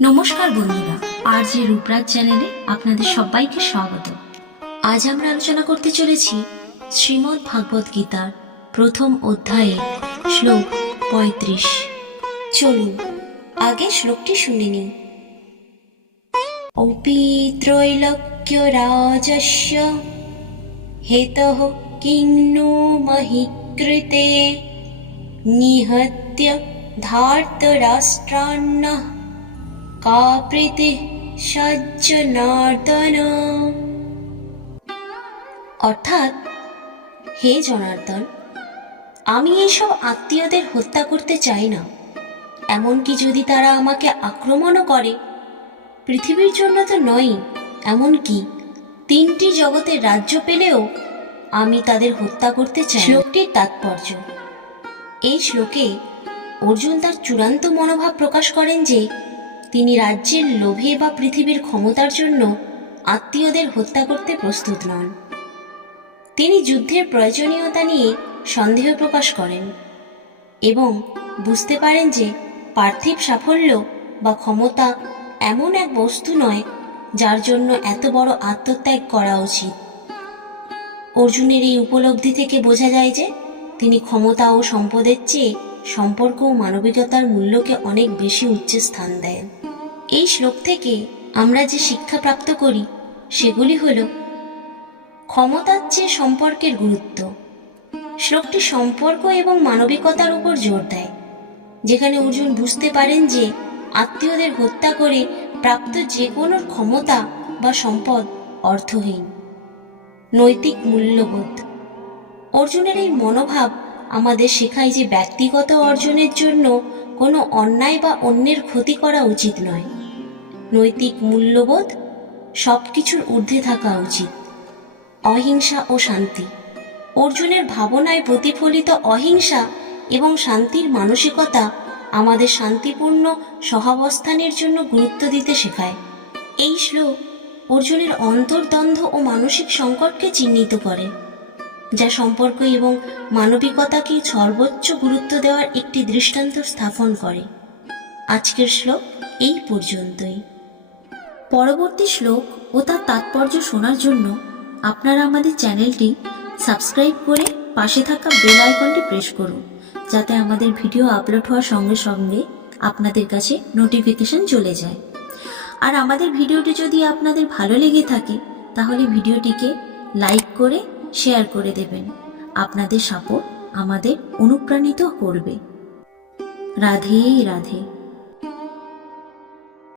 নমস্কার বন্ধুরা, আর যে রূপরাজ চ্যানেলে আপনাদের সবাইকে স্বাগত। আজ আমরা আলোচনা করতে চলেছি শ্রীমদ্ ভাগবত গীতার প্রথম অধ্যায়ে শ্লোক ৩৫। চলুন আগে শ্লোকটি শুনে নিই। অপি ত্রৈলোক্য রাজস্য হেতঃ কিং নো মহি কৃতে নিহত্য ধার্তরাষ্ট্রান্নঃ কা প্রীতি সজ্জনার্দন। অর্থাৎ, হে জনার্দন, আমি এসব আত্মীয়দের হত্যা করতে চাই না। এমনকি যদি তারা আমাকে আক্রমণও করে, পৃথিবীর জন্য তো নয়, এমনকি ৩টি জগতের রাজ্য পেলেও আমি তাদের হত্যা করতে চাই। শ্লোকটির তাৎপর্য: এই শ্লোকে অর্জুন তার চূড়ান্ত মনোভাব প্রকাশ করেন যে তিনি রাজ্যের লোভে বা পৃথিবীর ক্ষমতার জন্য আত্মীয়দের হত্যা করতে প্রস্তুত নন। তিনি যুদ্ধের প্রয়োজনীয়তা নিয়ে সন্দেহ প্রকাশ করেন এবং বুঝতে পারেন যে পার্থিব সাফল্য বা ক্ষমতা এমন এক বস্তু নয় যার জন্য এত বড় আত্মত্যাগ করা উচিত। অর্জুনের এই উপলব্ধি থেকে বোঝা যায় যে তিনি ক্ষমতা ও সম্পদের চেয়ে সম্পর্ক ও মানবিকতার মূল্যকে অনেক বেশি উচ্চ স্থান দেন। এই শ্লোক থেকে আমরা যে শিক্ষা প্রাপ্ত করি সেগুলি হল: ক্ষমতার চেয়ে সম্পর্কের গুরুত্ব। শ্লোকটি সম্পর্ক এবং মানবিকতার উপর জোর দেয়, যেখানে অর্জুন বুঝতে পারেন যে আত্মীয়দের হত্যা করে প্রাপ্ত যে কোনো ক্ষমতা বা সম্পদ অর্থহীন। নৈতিক মূল্যবোধ: অর্জুনের এই মনোভাব আমাদের শেখায় যে ব্যক্তিগত অর্জনের জন্য কোনো অন্যায় বা অন্যের ক্ষতি করা উচিত নয়। নৈতিক মূল্যবোধ সবকিছুর ঊর্ধ্বে থাকা উচিত। অহিংসা ও শান্তি: অর্জুনের ভাবনায় প্রতিফলিত অহিংসা এবং শান্তির মানসিকতা আমাদের শান্তিপূর্ণ সহাবস্থানের জন্য গুরুত্ব দিতে শেখায়। এই শ্লোক অর্জুনের অন্তর্দ্বন্দ্ব ও মানসিক সংকটকে চিহ্নিত করে, যা সম্পর্ক এবং মানবিকতাকে সর্বোচ্চ গুরুত্ব দেওয়ার একটি দৃষ্টান্ত স্থাপন করে। আজকের শ্লোক এই পর্যন্তই। পরবর্তী শ্লোক ও তার তাৎপর্য শোনার জন্য আপনারা আমাদের চ্যানেলটি সাবস্ক্রাইব করে পাশে থাকা বেল আইকনটি প্রেস করুন, যাতে আমাদের ভিডিও আপলোড হওয়ার সঙ্গে সঙ্গে আপনাদের কাছে নোটিফিকেশন চলে যায়। আর আমাদের ভিডিওটি যদি আপনাদের ভালো লেগে থাকে তাহলে ভিডিওটিকে লাইক করে শেয়ার করে দেবেন। আপনাদের সাপোর্ট আমাদের অনুপ্রাণিত করবে। রাধে রাধে।